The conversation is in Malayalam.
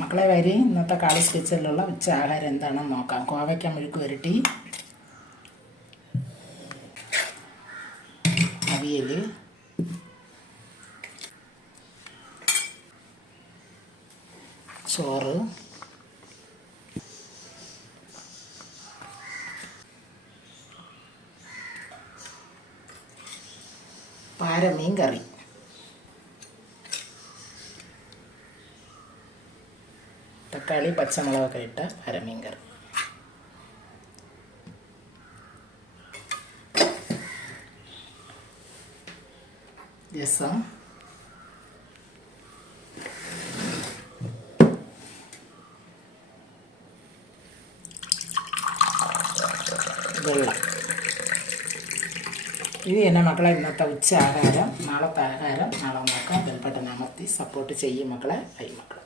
മക്കളെ വരി ഇന്നത്തെ കാളിസ് കിച്ചണിലുള്ള ഉച്ച ആഹാരം എന്താണെന്ന് നോക്കാം. കോവയ്ക്ക മെഴുക്ക് പുരട്ടി, അവിയൽ, ചോറ്, പാരമീൻ കറി, തക്കാളി പച്ചമുളകൊക്കെ ഇട്ട പാരമീൻ കറി, രസം, വെള്ളം. ഇത് തന്നെ മക്കളെ ഇന്നത്തെ ഉച്ച ആഹാരം. നാളത്തെ ആഹാരം നാളെ നോക്കാം. ബെൽബട്ടൺ അമർത്തി സപ്പോർട്ട് ചെയ്യും മക്കളെ. ബൈ മക്കളെ.